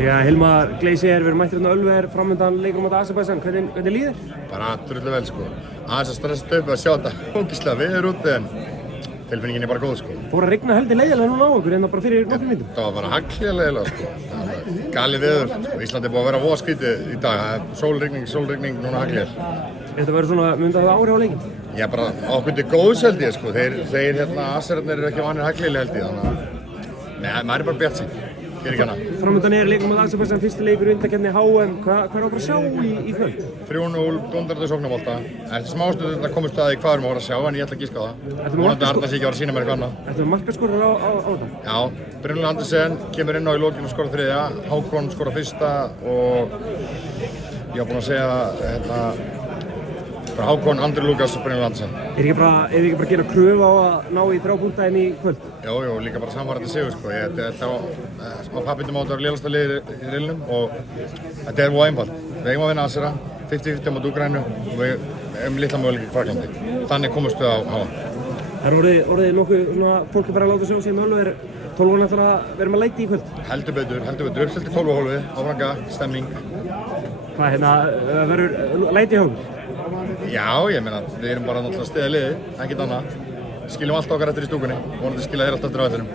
Hilmar Gleisier, við erum mættir hérna Ölver framöndan leikur á Azerbaijan. Hvernig líður? Bara drullu vel sko. Aðeins að stressa upp að sjá þetta ógeðslega veður úti en tilfinningin bara góð sko. Fór að rigna heldur leiðilega núna á okkur hérna bara fyrir nokkrum mínútum. Það var bara haglega leiðilega sko. Galið veður sko. Íslandi búið að vera voða skrítið í dag. Það er sólrigning, núna haglega. Þetta verður svona, myndi það áhrif á leikinn? Já, bara okkur til góðs held ég sko. Þeir hérna Aserarnir eru ekki vanir haglega held ég þannig að maður er bara bjart sín. Framöndan leikum á Azerbaijan, fyrsti leikur undankeppni HM. Hvað er á að sjá í kvöld? 3-0 dundrandi sóknarbolta. Eftir smástund þetta komist að því hvað erum að sjá en ég ætla að giska á það. Vonandi Arnar sé ekki að vera að sýna mér eitthvað annað. Ertu með markaskorur á það? Já, Brynjólfur Andersen kemur inn á í lokinu og skorar þriðja. Hákon skorar fyrsta og ég var búinn að segja Hákon, Andri Lukas og Brynjólfur Andersen. Ef við ekki bara gera kröfu á að ná í 3 punkta inn í kvöld? Jú, líka bara samvarandi sigur sko. Þetta á pappindum átt að vera lélasta liðir í riðlinum og þetta er voða einfalt. Við eigum að vinna Azera, 50-50 mot Úkraínu og við eigum litla möguleika í Fraklandi. Þannig komumst við á HM. Það er orðið nokkuð svona, fólk er bara að láta sjá sig Ölver. 12 ætlar að vera með læti í kvöld? Heldur betur. Uppselt í 12 hólfi, áfranga, stemming. Hvað verður læti í hólfi? Já, ég meina, við erum bara náttúrulega stiða liði, ekkert annað. Skiljum allt okkar eftir í stúkunni, vonandi skilja þeir allt eftir á vellinum.